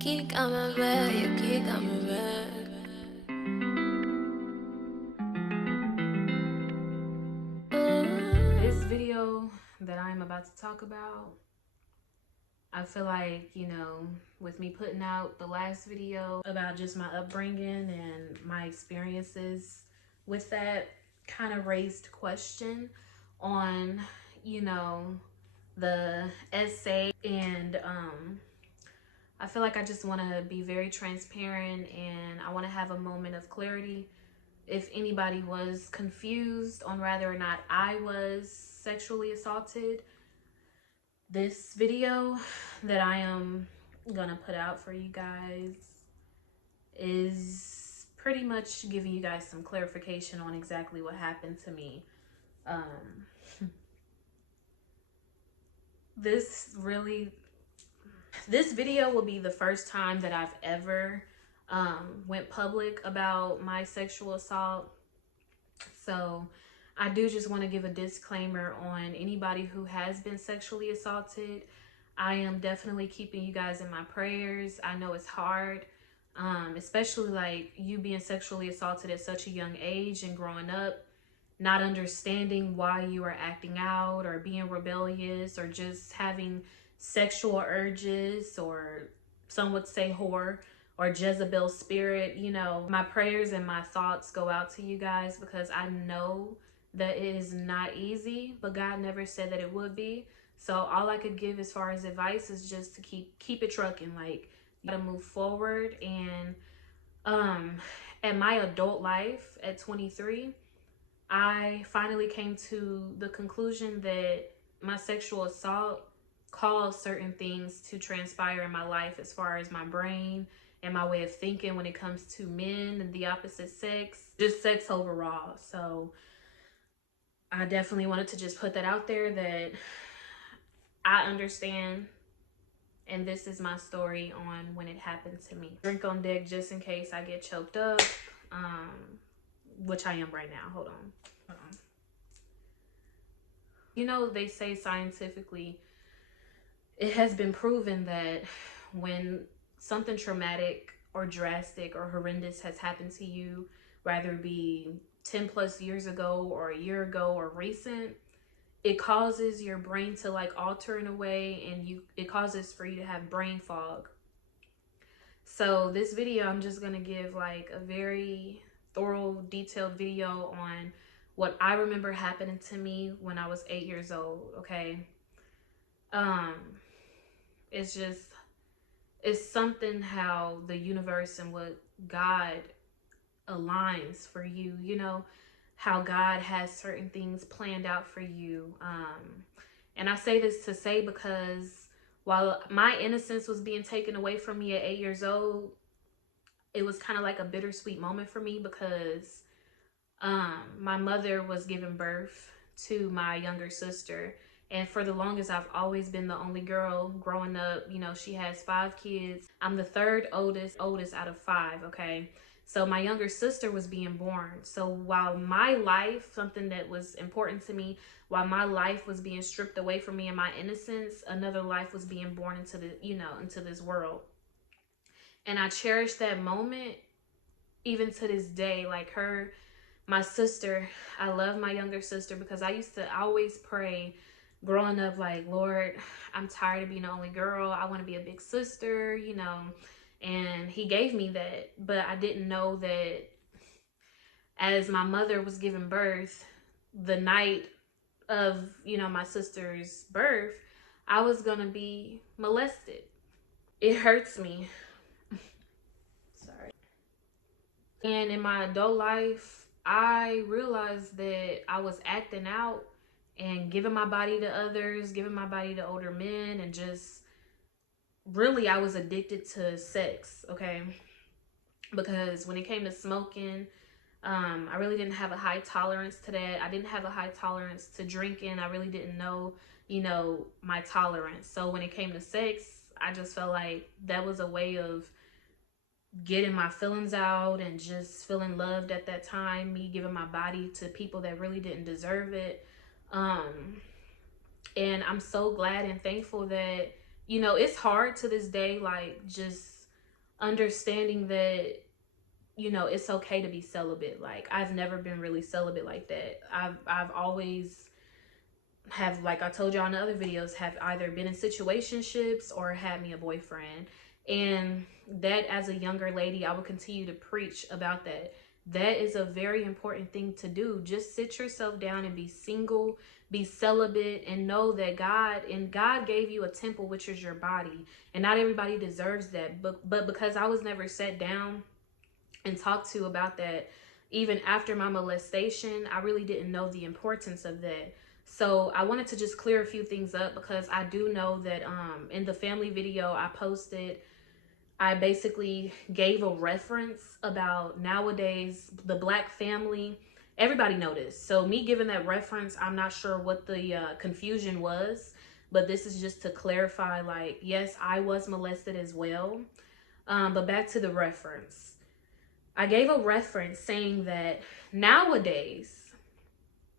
Keep coming back, you keep coming back. This video that I'm about to talk about, I feel like, with me putting out the last video about just my upbringing and my experiences with that, kind of raised question on, the essay. And I feel like I just want to be very transparent, and I want to have a moment of clarity if anybody was confused on whether or not I was sexually assaulted. This video that I am gonna put out for you guys is pretty much giving you guys some clarification on exactly what happened to me. Um, this video will be the first time that I've ever went public about my sexual assault. So I do just want to give a disclaimer on anybody who has been sexually assaulted. I am definitely keeping you guys in my prayers. I know it's hard, especially like you being sexually assaulted at such a young age and growing up, not understanding why you are acting out or being rebellious or just having sexual urges, or some would say whore or Jezebel spirit. My prayers and my thoughts go out to you guys because I know that it is not easy, but God never said that it would be. So all I could give as far as advice is just to keep it trucking. Like, you gotta move forward. And at my adult life at 23, I finally came to the conclusion that my sexual assault caused certain things to transpire in my life as far as my brain and my way of thinking when it comes to men and the opposite sex, just sex overall. So I definitely wanted to just put that out there, that I understand, and this is my story on when it happened to me. Drink on deck just in case I get choked up, which I am right now. Hold on. They say scientifically, it has been proven that when something traumatic or drastic or horrendous has happened to you, whether it be 10 plus years ago or a year ago or recent, it causes your brain to like alter in a way, and it causes for you to have brain fog. So this video, I'm just going to give like a very thorough, detailed video on what I remember happening to me when I was 8 years old. Okay. It's just, it's something how the universe and what God aligns for you, how God has certain things planned out for you. And I say this to say, because while my innocence was being taken away from me at 8 years old, it was kind of like a bittersweet moment for me, because my mother was giving birth to my younger sister. And for the longest, I've always been the only girl growing up. She has 5 kids. I'm the third oldest out of 5, okay? So my younger sister was being born. So while my life, something that was important to me, while my life was being stripped away from me and my innocence, another life was being born into this world. And I cherish that moment even to this day. Like my sister, I love my younger sister, because I used to always pray growing up, like, Lord, I'm tired of being the only girl. I want to be a big sister, and he gave me that. But I didn't know that as my mother was giving birth, the night of, my sister's birth, I was going to be molested. It hurts me. Sorry. And in my adult life, I realized that I was acting out and giving my body to others, giving my body to older men, and just really I was addicted to sex, okay? Because when it came to smoking, I really didn't have a high tolerance to that. I didn't have a high tolerance to drinking. I really didn't know, my tolerance. So when it came to sex, I just felt like that was a way of getting my feelings out and just feeling loved at that time, me giving my body to people that really didn't deserve it. And I'm so glad and thankful that, it's hard to this day, like, just understanding that, you know, it's okay to be celibate. Like, I've never been really celibate like that. I've always have, like I told y'all in the other videos, have either been in situationships or had me a boyfriend. And that, as a younger lady, I will continue to preach about that. That is a very important thing to do. Just sit yourself down and be single, be celibate, and know that God gave you a temple, which is your body. And not everybody deserves that. But because I was never sat down and talked to about that, even after my molestation, I really didn't know the importance of that. So I wanted to just clear a few things up, because I do know that in the family video I posted, I basically gave a reference about nowadays the Black family. Everybody noticed. So me giving that reference, I'm not sure what the confusion was, but this is just to clarify, like, yes, I was molested as well. But back to the reference. I gave a reference saying that nowadays,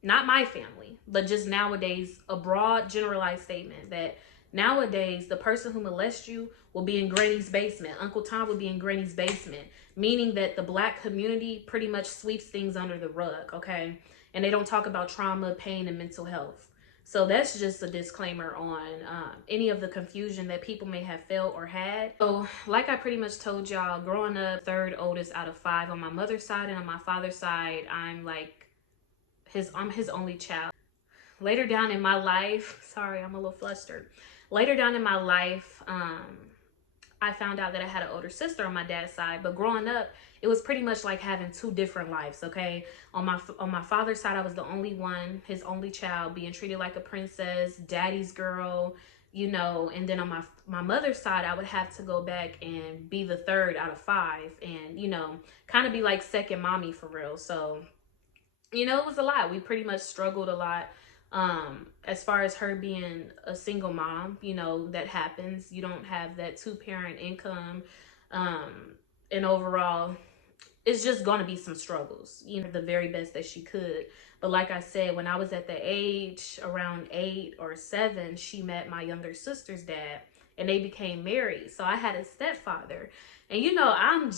not my family, but just nowadays, a broad generalized statement that nowadays the person who molests you will be in Granny's basement. Uncle Tom will be in Granny's basement, meaning that the Black community pretty much sweeps things under the rug, okay? And they don't talk about trauma, pain, and mental health. So that's just a disclaimer on any of the confusion that people may have felt or had. So like I pretty much told y'all, growing up, third oldest out of 5 on my mother's side, and on my father's side, I'm his only child. Later down in my life, sorry, I'm a little flustered. Later down in my life, I found out that I had an older sister on my dad's side. But growing up, it was pretty much like having 2 different lives, okay? On my father's side, I was the only one, his only child, being treated like a princess, daddy's girl, you know. And then on my mother's side, I would have to go back and be the 3rd out of 5, and, you know, kind of be like second mommy for real. So, you know, it was a lot. We pretty much struggled a lot. As far as her being a single mom, you know, that happens. You don't have that 2-parent income. And overall, it's just going to be some struggles, you know, the very best that she could. But like I said, when I was at the age around 8 or 7, she met my younger sister's dad, and they became married. So I had a stepfather. And, you know, I'm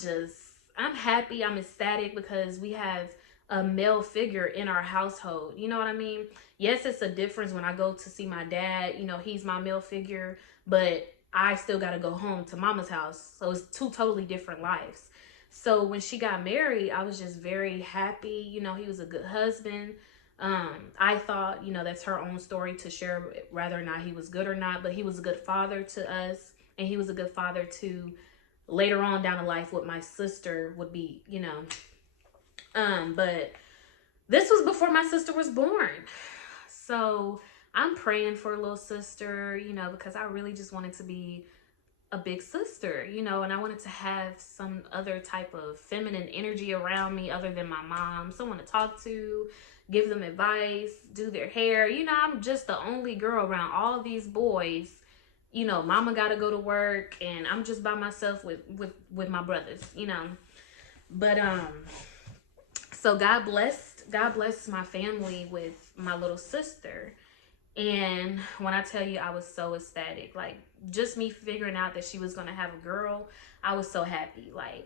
happy, I'm ecstatic, because we have a male figure in our household. You know what I mean? Yes, it's a difference when I go to see my dad, you know, he's my male figure, but I still got to go home to mama's house. So it's 2 totally different lives. So when she got married, I was just very happy. You know, he was a good husband. I thought, you know, that's her own story to share, whether or not he was good or not, but he was a good father to us, and he was a good father to later on down the life what my sister would be, you know. But this was before my sister was born. So I'm praying for a little sister, you know, because I really just wanted to be a big sister, you know, and I wanted to have some other type of feminine energy around me other than my mom, someone to talk to, give them advice, do their hair. You know, I'm just the only girl around all of these boys. You know, mama got to go to work, and I'm just by myself with my brothers, you know. But so God blessed my family with my little sister. And when I tell you, I was so ecstatic, like, just me figuring out that she was going to have a girl, I was so happy. Like,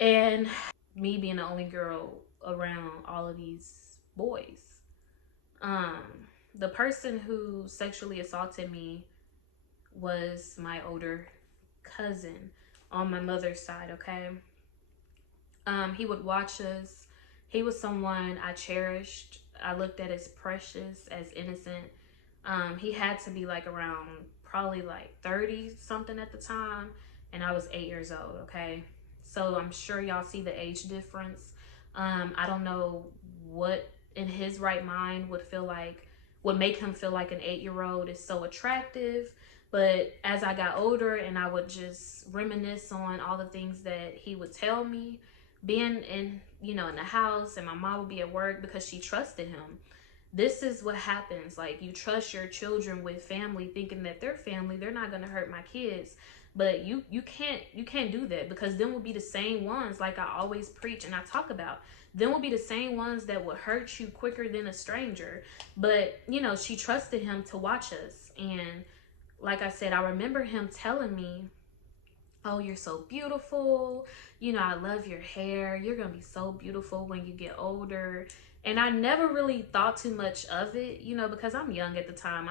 and me being the only girl around all of these boys. The person who sexually assaulted me was my older cousin on my mother's side, okay? He would watch us. He was someone I cherished. I looked at as precious, as innocent. He had to be like around probably like 30 something at the time, and I was 8 years old, okay? So I'm sure y'all see the age difference. I don't know what in his right mind would make him feel like an 8-year-old is so attractive. But as I got older and I would just reminisce on all the things that he would tell me, being in, you know, in the house, and my mom would be at work because she trusted him. This is what happens. Like, you trust your children with family, thinking that they're family, they're not going to hurt my kids. But you can't do that, because then will be the same ones, like I always preach and I talk about, then will be the same ones that will hurt you quicker than a stranger. But, you know, she trusted him to watch us. And like I said, I remember him telling me oh, you're so beautiful. You know, I love your hair. You're going to be so beautiful when you get older. And I never really thought too much of it, you know, because I'm young at the time.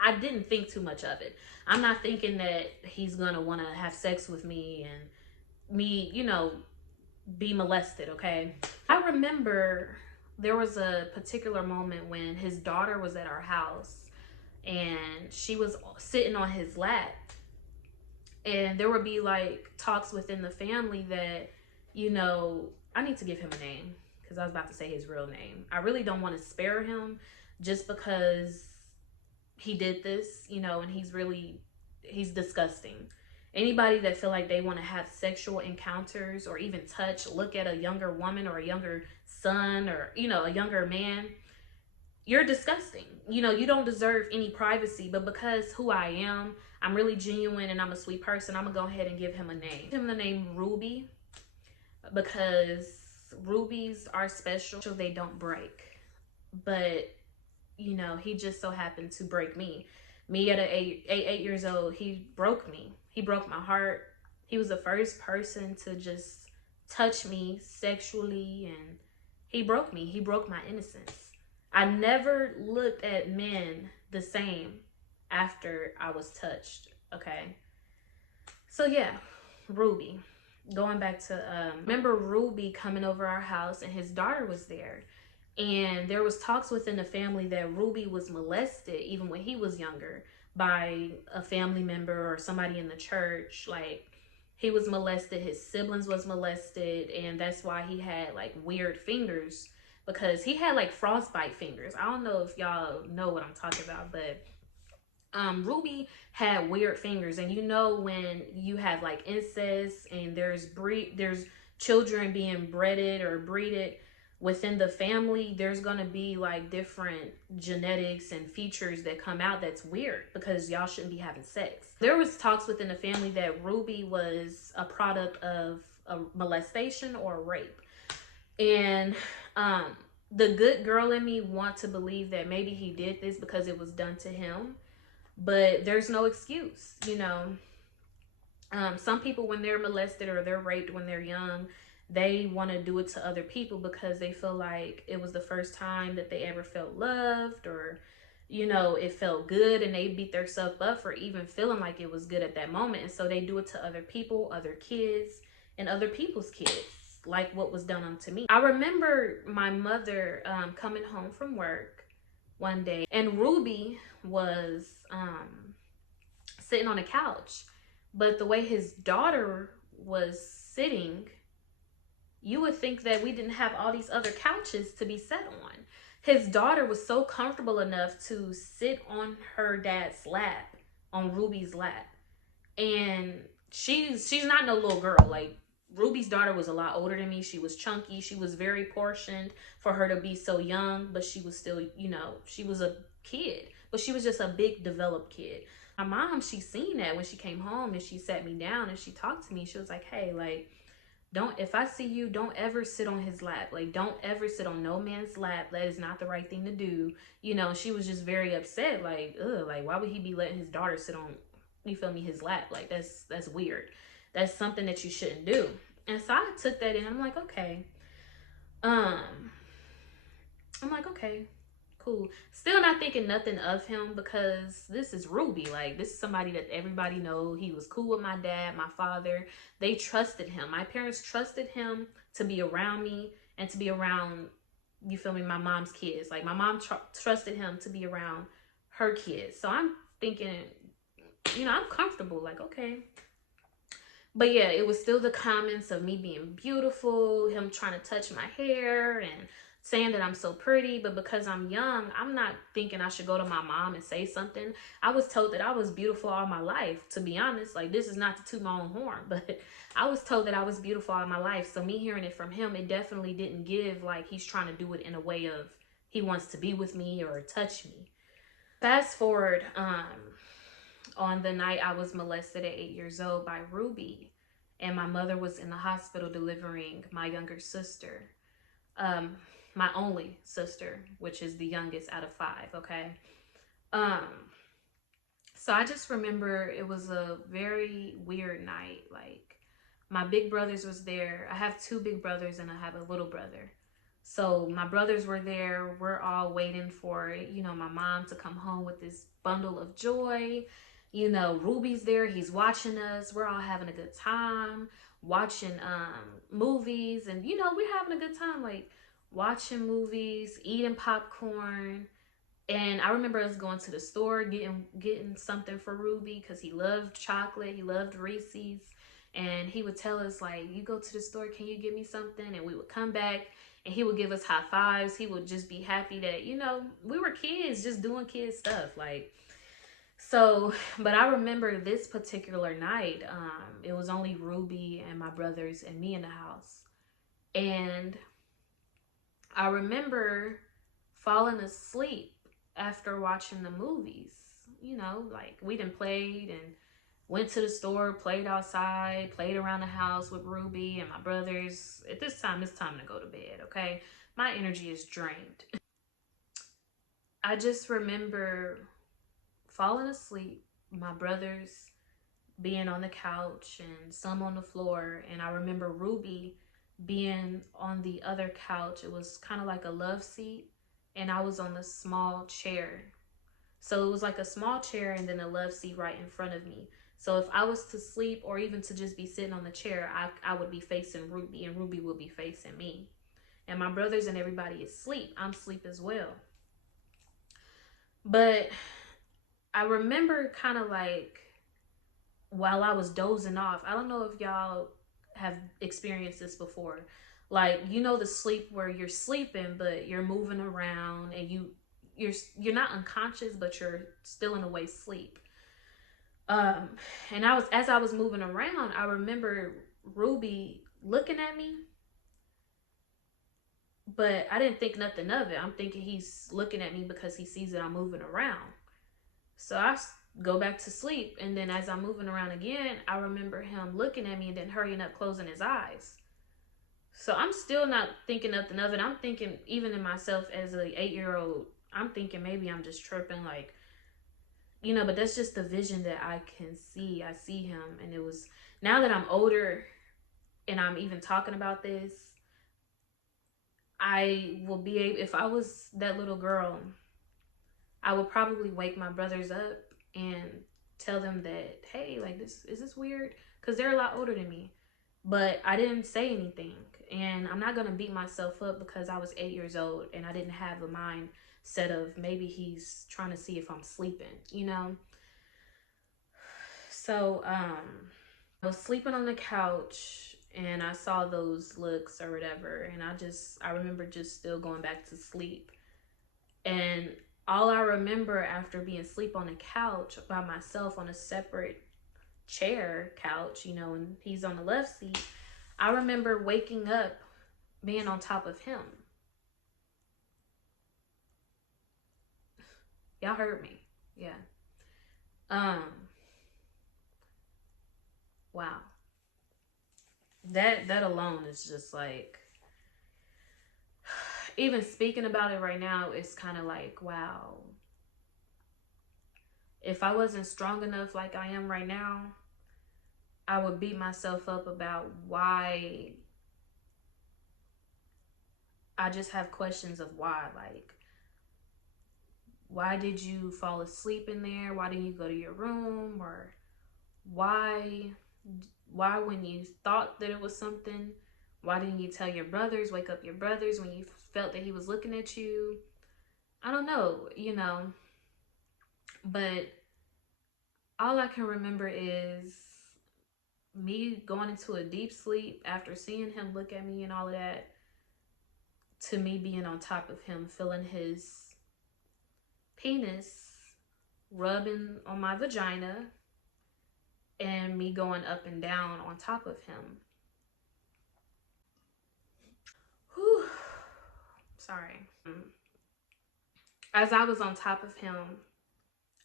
I didn't think too much of it. I'm not thinking that he's going to want to have sex with me and me, you know, be molested, okay? I remember there was a particular moment when his daughter was at our house and she was sitting on his lap, and there would be like talks within the family that, you know, I need to give him a name because I was about to say his real name. I really don't want to spare him just because he did this, you know, and he's disgusting. Anybody that feel like they want to have sexual encounters or even touch, look at a younger woman or a younger son or, you know, a younger man, you're disgusting. You know, you don't deserve any privacy, but because who I am, I'm really genuine and I'm a sweet person, I'm gonna go ahead and give him a name. Give him the name Ruby because rubies are special, they don't break. But, you know, he just so happened to break me. Me at 8 years old, he broke me. He broke my heart. He was the first person to just touch me sexually, and he broke me. He broke my innocence. I never looked at men the same after I was touched, okay? So yeah, Ruby. Going back to remember Ruby coming over our house and his daughter was there. And there was talks within the family that Ruby was molested even when he was younger by a family member or somebody in the church. Like, he was molested, his siblings was molested, and that's why he had like weird fingers, because he had like frostbite fingers. I don't know if y'all know what I'm talking about, but Ruby had weird fingers. And you know, when you have like incest and there's children being breeded or breeded within the family, there's gonna be like different genetics and features that come out that's weird because y'all shouldn't be having sex. There was talks within the family that Ruby was a product of a molestation or a rape. And um the good girl in me want to believe that maybe he did this because it was done to him, but there's no excuse, you know. Some people, when they're molested or they're raped when they're young, they want to do it to other people because they feel like it was the first time that they ever felt loved, or, you know, it felt good, and they beat themselves up for even feeling like it was good at that moment. And so they do it to other people, other kids, and other people's kids, like what was done unto me. I remember my mother coming home from work one day, and Ruby was sitting on a couch, but the way his daughter was sitting, you would think that we didn't have all these other couches to be sat on. His daughter was so comfortable enough to sit on her dad's lap, on Ruby's lap. And she's not no little girl. Like, Ruby's daughter was a lot older than me. She was chunky. She was very portioned for her to be so young, but she was still, you know, she was a kid, but she was just a big developed kid. My mom, she seen that when she came home and she sat me down and she talked to me. She was like, hey, like, don't, if I see you, don't ever sit on his lap. Like, don't ever sit on no man's lap. That is not the right thing to do. You know, she was just very upset. Like, ugh, like, why would he be letting his daughter sit on, you feel me, his lap? Like, that's weird. That's something that you shouldn't do. And so I took that in. I'm like, okay. Um, I'm like, okay, cool. Still not thinking nothing of him because this is Ruby. Like, this is somebody that everybody know. He was cool with my dad, my father. They trusted him. My parents trusted him to be around me and to be around, you feel me, my mom's kids. Like, my mom trusted him to be around her kids. So I'm thinking, you know, I'm comfortable. Like, okay. But yeah, it was still the comments of me being beautiful, him trying to touch my hair and saying that I'm so pretty. But because I'm young, I'm not thinking I should go to my mom and say something. I was told that I was beautiful all my life, to be honest. Like, this is not to toot my own horn, but I was told that I was beautiful all my life. So me hearing it from him, it definitely didn't give like he's trying to do it in a way of he wants to be with me or touch me. Fast forward, on the night I was molested at 8 years old by Ruby, and my mother was in the hospital delivering my younger sister, um, my only sister, which is the youngest out of five. Okay, um, So I just remember it was a very weird night. Like, my big brothers was there. I have two big brothers and I have a little brother. So my brothers were there. We're all waiting for, my mom to come home with this bundle of joy. Ruby's there. He's watching us. We're all having a good time, watching movies, and we're having a good time, like watching movies, eating popcorn. And I remember us going to the store, getting something for Ruby because he loved chocolate. He loved Reese's. And he would tell us, like, you go to the store, can you give me something? And we would come back and he would give us high fives. He would just be happy that, we were kids just doing kid stuff. Like, so, but I remember this particular night, it was only Ruby and my brothers and me in the house. And I remember falling asleep after watching the movies. Like, we done played and went to the store, played outside, played around the house with Ruby and my brothers. At this time, it's time to go to bed, okay? My energy is drained. I just remember falling asleep, my brothers being on the couch and some on the floor. And I remember Ruby being on the other couch. It was kind of like a love seat. And I was on the small chair. So it was like a small chair and then a love seat right in front of me. So if I was to sleep or even to just be sitting on the chair, I would be facing Ruby and Ruby would be facing me. And my brothers and everybody is asleep. I'm asleep as well. But I remember kind of like while I was dozing off, I don't know if y'all have experienced this before. Like, the sleep where you're sleeping but you're moving around and you're not unconscious but you're still in a way sleep. And as I was moving around, I remember Ruby looking at me, but I didn't think nothing of it. I'm thinking he's looking at me because he sees that I'm moving around. So I go back to sleep, and then as I'm moving around again, I remember him looking at me and then hurrying up, closing his eyes. So I'm still not thinking nothing of it. I'm thinking, even in myself as an 8-year-old, I'm thinking maybe I'm just tripping, like, but that's just the vision that I can see. I see him, and it was, now that I'm older and I'm even talking about this, I will be able, if I was that little girl, I would probably wake my brothers up and tell them that, hey, like, this is this weird? Because they're a lot older than me. But I didn't say anything. And I'm not going to beat myself up because I was 8 years old and I didn't have a mindset of maybe he's trying to see if I'm sleeping. So I was sleeping on the couch and I saw those looks or whatever. And I remember just still going back to sleep. And all I remember after being asleep on a couch by myself on a separate chair couch, and he's on the left seat, I remember waking up being on top of him. Y'all heard me. Yeah. Um wow. That alone is just like, even speaking about it right now, it's kind of like, wow. If I wasn't strong enough like I am right now, I would beat myself up about why. I just have questions of why. Like, why did you fall asleep in there? Why didn't you go to your room? Or why when you thought that it was something, why didn't you tell your brothers, wake up your brothers when you felt that he was looking at you? I don't know. But all I can remember is me going into a deep sleep after seeing him look at me and all of that, to me being on top of him, feeling his penis rubbing on my vagina, and me going up and down on top of him. Whew. Sorry. As I was on top of him,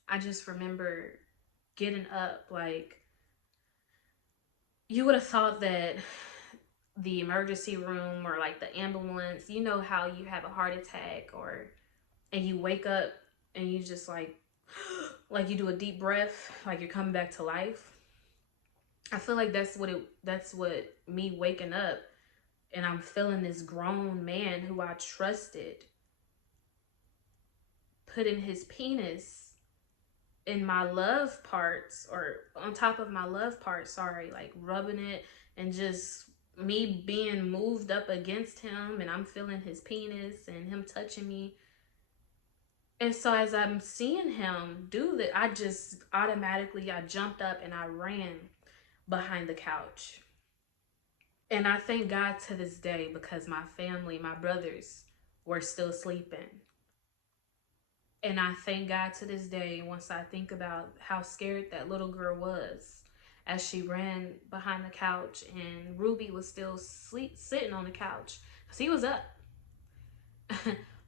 I just remember getting up. Like, you would have thought that the emergency room or like the ambulance, how you have a heart attack and you wake up and you just like, like you do a deep breath, like you're coming back to life. I feel like that's what me waking up, and I'm feeling this grown man who I trusted putting his penis in my love parts, or on top of my love part, sorry, like rubbing it, and just me being moved up against him, and I'm feeling his penis and him touching me. And so as I'm seeing him do that, I just automatically, I jumped up and I ran behind the couch. And I thank God to this day, because my family, my brothers, were still sleeping. And I thank God to this day, once I think about how scared that little girl was as she ran behind the couch, and Ruby was still sitting on the couch because he was up.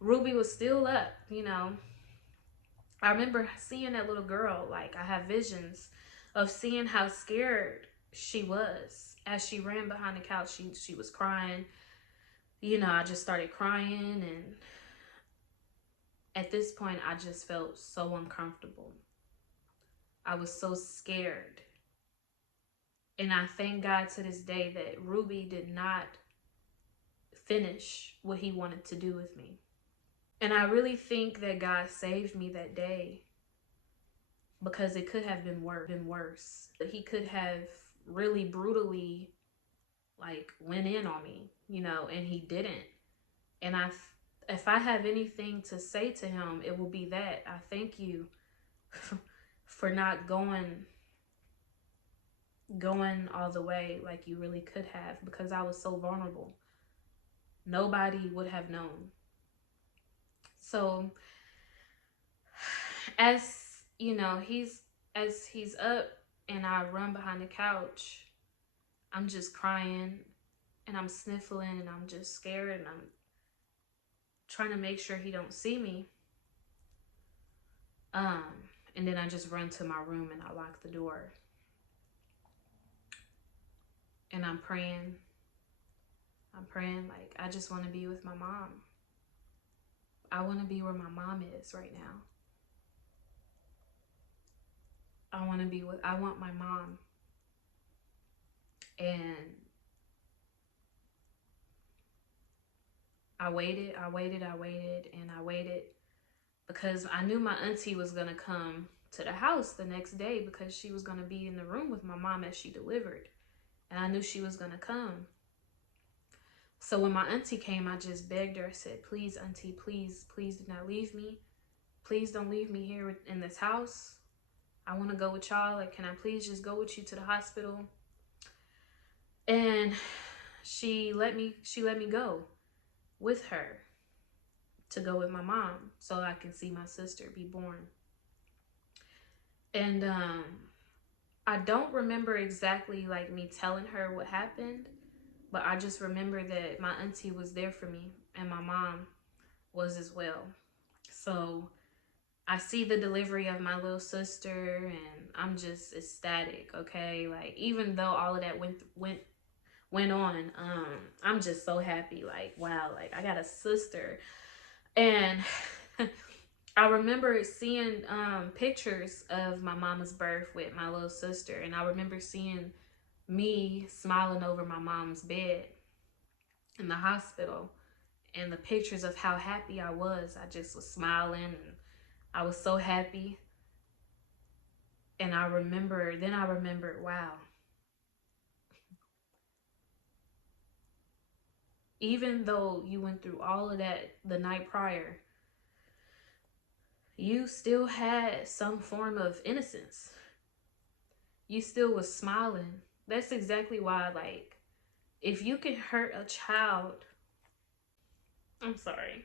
Ruby was still up, you know. I remember seeing that little girl, like I have visions of seeing how scared she was as she ran behind the couch. She was crying. You know, I just started crying, and at this point I just felt so uncomfortable. I was so scared. And I thank God to this day that Ruby did not finish what he wanted to do with me. And I really think that God saved me that day, because it could have been worse. He could have really brutally like went in on me, you know, and he didn't. And if I have anything to say to him, it will be that I thank you for not going all the way like you really could have, because I was so vulnerable. Nobody would have known. So as you know, as he's up and I run behind the couch, I'm just crying and I'm sniffling and I'm just scared, and I'm trying to make sure he don't see me. And then I just run to my room and I lock the door. And I'm praying. Like, I just want to be with my mom. I want to be where my mom is right now. I want my mom. And I waited, because I knew my auntie was going to come to the house the next day, because she was going to be in the room with my mom as she delivered. And I knew she was going to come. So when my auntie came, I just begged her. I said, please, auntie, please do not leave me. Please don't leave me here in this house. I want to go with y'all. Like, can I please just go with you to the hospital? And she let me go with her to go with my mom so I can see my sister be born. And I don't remember exactly like me telling her what happened, but I just remember that my auntie was there for me and my mom was as well. So I see the delivery of my little sister and I'm just ecstatic, okay? Like, even though all of that went on, I'm just so happy. Like, wow, like I got a sister. And I remember seeing pictures of my mama's birth with my little sister, and I remember seeing me smiling over my mom's bed in the hospital, and the pictures of how happy I was. I just was smiling and I was so happy. And I remembered, wow, even though you went through all of that the night prior, you still had some form of innocence. You still was smiling. That's exactly why, like, if you can hurt a child, I'm sorry.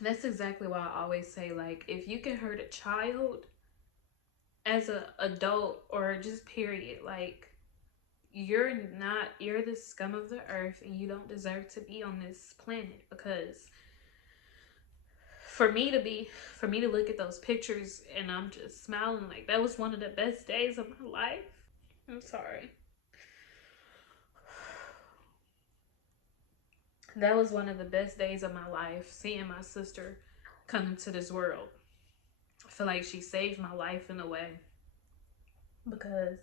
That's exactly why I always say, like, if you can hurt a child as an adult or just period, like, you're the scum of the earth and you don't deserve to be on this planet. Because for me to look at those pictures and I'm just smiling, like, that was one of the best days of my life. I'm sorry. That was one of the best days of my life, seeing my sister come into this world. I feel like she saved my life in a way, because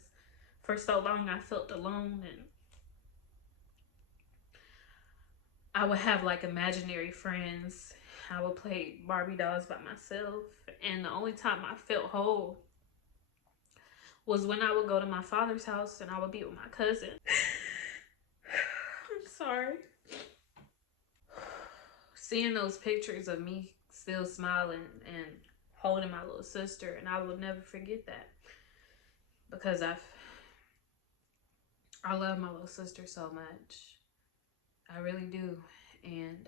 for so long I felt alone, and I would have like imaginary friends. I would play Barbie dolls by myself, and the only time I felt whole was when I would go to my father's house and I would be with my cousin. I'm sorry. Seeing those pictures of me still smiling and holding my little sister, and I will never forget that, because I love my little sister so much. I really do. And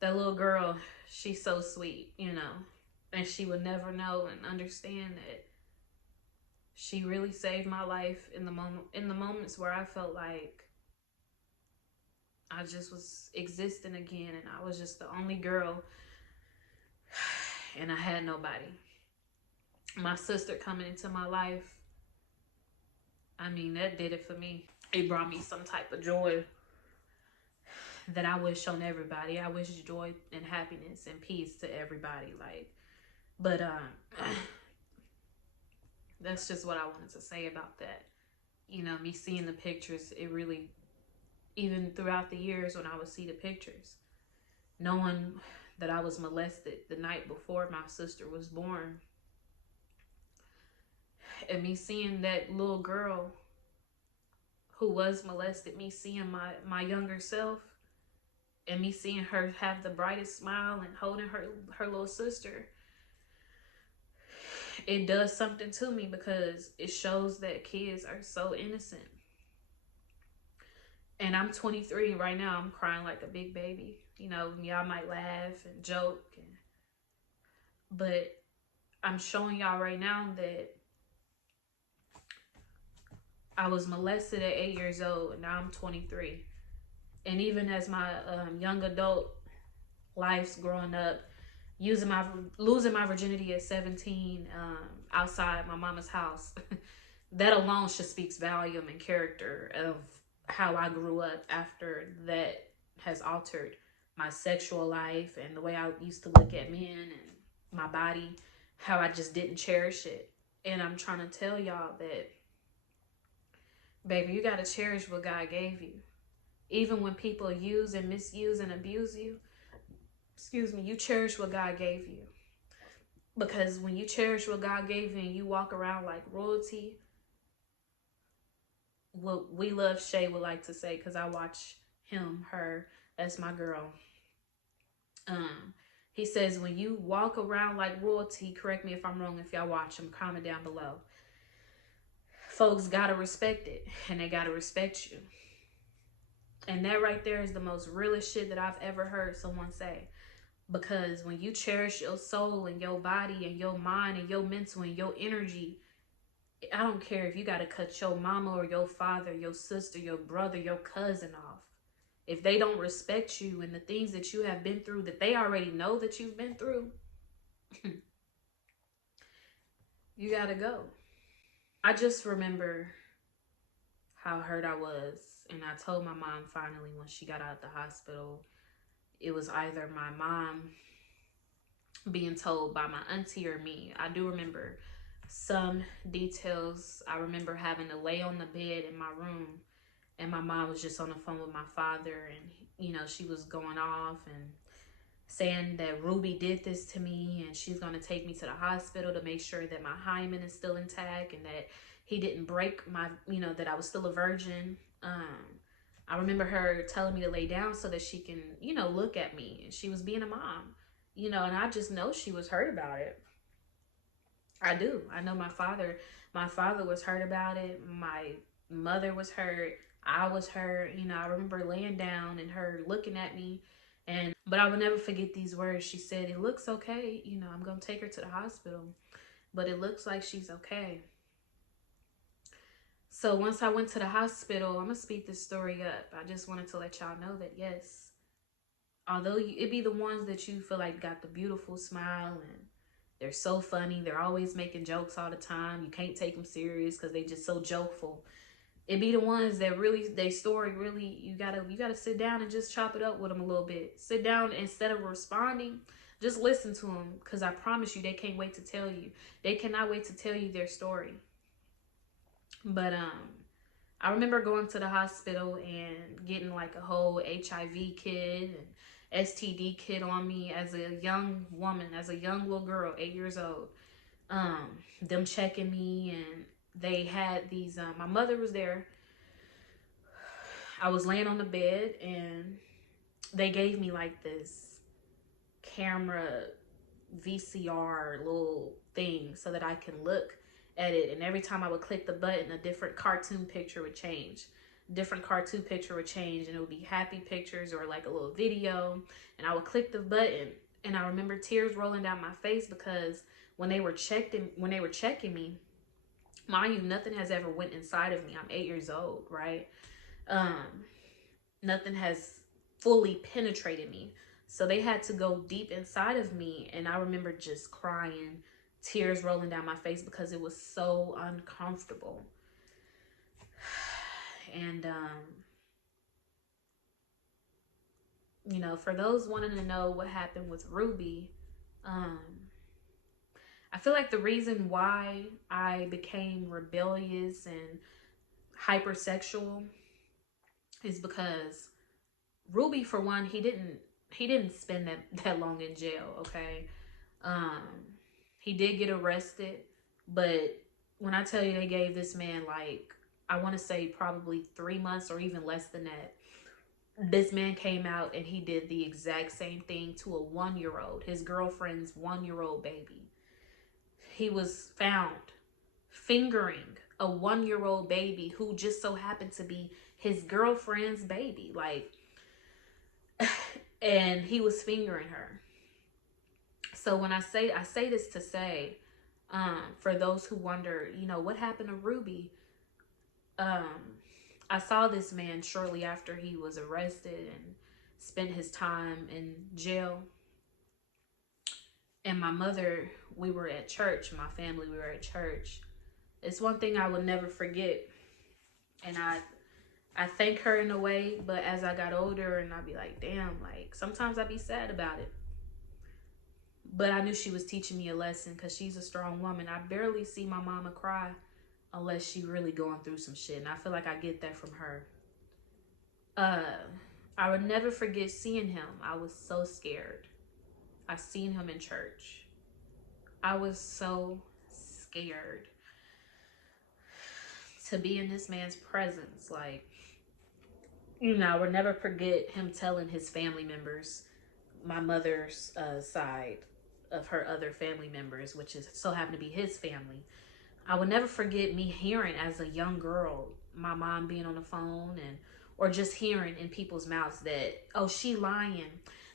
that little girl, she's so sweet, you know, and she would never know and understand that she really saved my life in the moments where I felt like I just was existing again, and I was just the only girl and I had nobody. My sister coming into my life, I mean, that did it for me. It brought me some type of joy that I wish on everybody. I wish joy and happiness and peace to everybody. Like, but that's just what I wanted to say about that. You know, me seeing the pictures, it really, even throughout the years when I would see the pictures, knowing that I was molested the night before my sister was born, and me seeing that little girl who was molested, me seeing my younger self, and me seeing her have the brightest smile and holding her little sister, it does something to me, because it shows that kids are so innocent. And I'm 23 right now. I'm crying like a big baby. You know, y'all might laugh and joke, but I'm showing y'all right now that I was molested at 8 years old, and now I'm 23. And even as my young adult life's growing up, losing my virginity at 17, outside my mama's house, that alone just speaks volume and character of how I grew up. After that has altered my sexual life and the way I used to look at men and my body, how I just didn't cherish it. And I'm trying to tell y'all that, baby, you got to cherish what God gave you. Even when people use and misuse and abuse you, you cherish what God gave you. Because when you cherish what God gave you and you walk around like royalty, what We Love Shay would like to say, because I watch her, that's my girl. He says, when you walk around like royalty, correct me if I'm wrong, if y'all watch him, comment down below. Folks gotta respect it, and they gotta respect you. And that right there is the most realest shit that I've ever heard someone say. Because when you cherish your soul and your body and your mind and your mental and your energy, I don't care if you got to cut your mama or your father, your sister, your brother, your cousin off. If they don't respect you and the things that you have been through that they already know that you've been through, you got to go. I just remember how hurt I was. And I told my mom finally when she got out of the hospital. It was either my mom being told by my auntie or me. I do remember some details. I remember having to lay on the bed in my room, and my mom was just on the phone with my father, and you know, she was going off and saying that Ruby did this to me, and she's going to take me to the hospital to make sure that my hymen is still intact and that he didn't break my, you know, that I was still a virgin. I remember her telling me to lay down so that she can, you know, look at me, and she was being a mom, you know, and I just know she was hurt about it. I do. I know my father was hurt about it. My mother was hurt. I was hurt. You know, I remember laying down and her looking at me, but I will never forget these words. She said, "It looks okay. You know, I'm going to take her to the hospital, but it looks like she's okay." So once I went to the hospital, I'm going to speed this story up. I just wanted to let y'all know that, yes, although it be the ones that you feel like got the beautiful smile and they're so funny, they're always making jokes all the time, you can't take them serious because they just so jokeful. It be the ones that really, they story really, you gotta sit down and just chop it up with them a little bit. Sit down, instead of responding, just listen to them, because I promise you, they can't wait to tell you. They cannot wait to tell you their story. But I remember going to the hospital and getting like a whole HIV kit and STD kit on me as a young woman, as a young little girl, 8 years old. Them checking me, and they had these, my mother was there. I was laying on the bed, and they gave me like this camera VCR little thing so that I can look at it. And every time I would click the button, a different cartoon picture would change. Different cartoon picture would change, and it would be happy pictures or like a little video. And I would click the button, and I remember tears rolling down my face, because when they were checking me, mind you, nothing has ever went inside of me. I'm 8 years old, right? Nothing has fully penetrated me. So they had to go deep inside of me, and I remember just crying, tears rolling down my face, because it was so uncomfortable. And you know, for those wanting to know what happened with Ruby, I feel like the reason why I became rebellious and hypersexual is because Ruby, for one, he didn't spend that long in jail, okay? Um, he did get arrested, but when I tell you they gave this man, like, I want to say probably 3 months or even less than that, this man came out and he did the exact same thing to a 1 year old, his girlfriend's 1 year old baby. He was found fingering a 1 year old baby who just so happened to be his girlfriend's baby. Like, and he was fingering her. So when I say this to say, for those who wonder, you know, what happened to Ruby? I saw this man shortly after he was arrested and spent his time in jail. And my mother, we were at church. My family, we were at church. It's one thing I will never forget. And I thank her in a way, but as I got older, and I'd be like, damn, like sometimes I'd be sad about it. But I knew she was teaching me a lesson, because she's a strong woman. I barely see my mama cry unless she really going through some shit. And I feel like I get that from her. I would never forget seeing him. I was so scared. I seen him in church. I was so scared to be in this man's presence. Like, you know, I would never forget him telling his family members, my mother's side of her other family members, which is so happened to be his family. I would never forget me hearing as a young girl, my mom being on the phone, and or just hearing in people's mouths that, oh, she lying.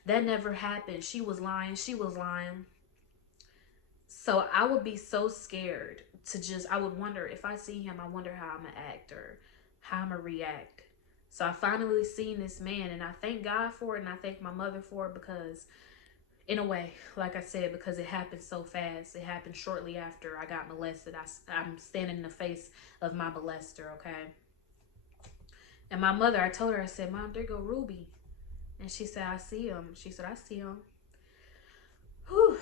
That never happened. She was lying. She was lying. So I would be so scared to just, I would wonder if I see him, I wonder how I'm going to act or how I'm going to react. So I finally seen this man, and I thank God for it, and I thank my mother for it, because in a way, like I said, because it happened so fast. It happened shortly after I got molested. I'm standing in the face of my molester, okay? And my mother, I told her, I said, Mom, there go Ruby. And she said, I see him. She said, I see him. Whew.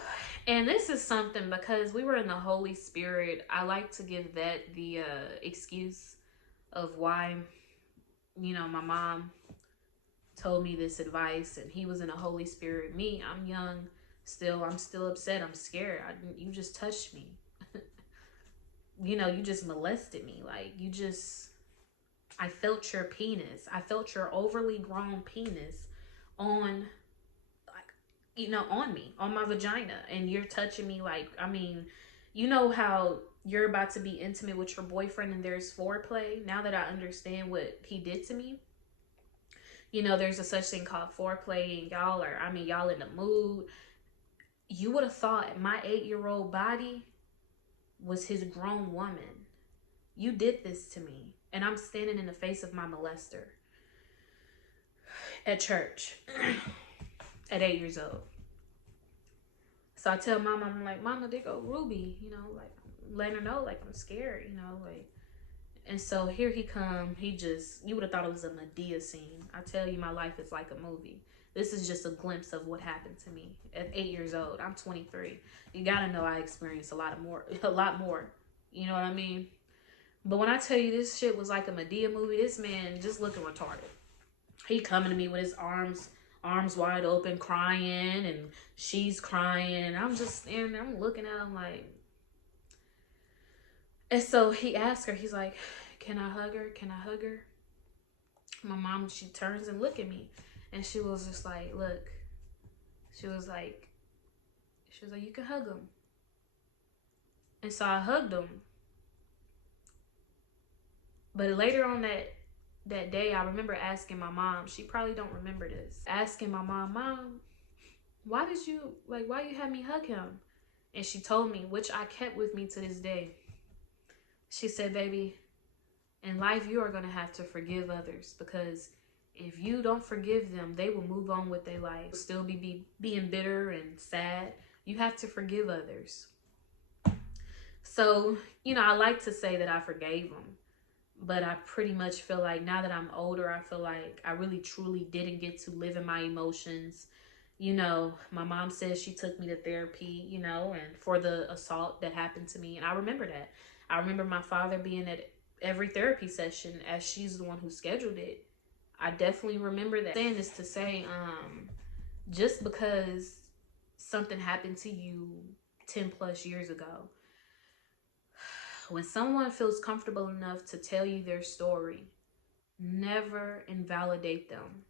And this is something, because we were in the Holy Spirit, I like to give that the excuse of why, you know, my mom told me this advice, and he was in the Holy Spirit. Me, I'm young still. I'm still upset. I'm scared. You just touched me. You know, you just molested me. Like, you just, I felt your penis. I felt your overly grown penis on, like, you know, on me, on my vagina. And you're touching me like, I mean, you know how you're about to be intimate with your boyfriend and there's foreplay? Now that I understand what he did to me, you know, there's a such thing called foreplay, and y'all are, I mean, y'all in the mood. You would have thought my 8-year-old body was his grown woman. You did this to me, and I'm standing in the face of my molester at church at 8 years old. So I tell Mama, I'm like, Mama, there go Ruby, you know, like letting her know, like, I'm scared, you know, like, And so here he come. He just, you would have thought it was a Medea scene. I tell you, my life is like a movie. This is just a glimpse of what happened to me at 8 years old. I'm 23. You gotta know I experienced a lot more. You know what I mean? But when I tell you this shit was like a Medea movie, this man just looking retarded. He coming to me with his arms wide open, crying, and she's crying. I'm just standing there, I'm looking at him like. And so he asked her, he's like, can I hug her? Can I hug her? My mom, she turns and look at me. And she was just like, look. She was like, you can hug him. And so I hugged him. But later on that day, I remember asking my mom, she probably don't remember this, asking my mom, why you had me hug him? And she told me, which I kept with me to this day. She said, baby, in life, you are going to have to forgive others, because if you don't forgive them, they will move on with their life. Still be being bitter and sad. You have to forgive others. So, you know, I like to say that I forgave them, but I pretty much feel like now that I'm older, I feel like I really truly didn't get to live in my emotions. You know, my mom says she took me to therapy, you know, and for the assault that happened to me. And I remember that. I remember my father being at every therapy session, as she's the one who scheduled it. I definitely remember that. Saying this to say, just because something happened to you 10 plus years ago, when someone feels comfortable enough to tell you their story, never invalidate them.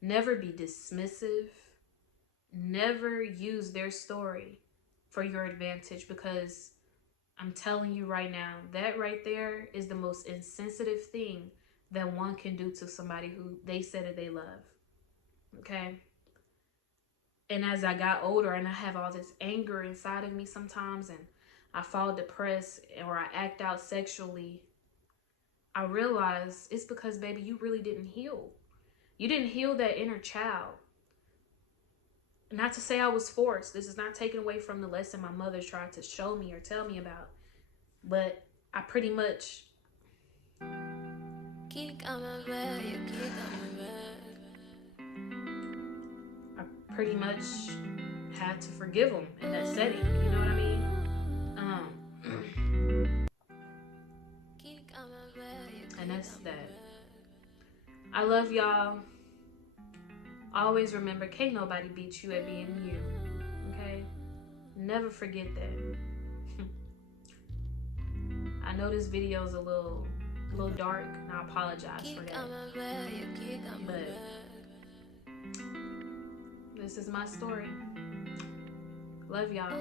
Never be dismissive. Never use their story for your advantage, because I'm telling you right now, that right there is the most insensitive thing that one can do to somebody who they said that they love. Okay? And as I got older and I have all this anger inside of me sometimes, and I fall depressed or I act out sexually, I realize it's because, baby, you really didn't heal. You didn't heal that inner child. Not to say I was forced. This is not taken away from the lesson my mother tried to show me or tell me about. But I pretty much... I pretty much had to forgive him in that setting. You know what I mean? And that's that. I love y'all. Always remember, can't nobody beat you at being you. Okay? Never forget that. I know this video is a little dark, and I apologize for that. But this is my story. Love y'all.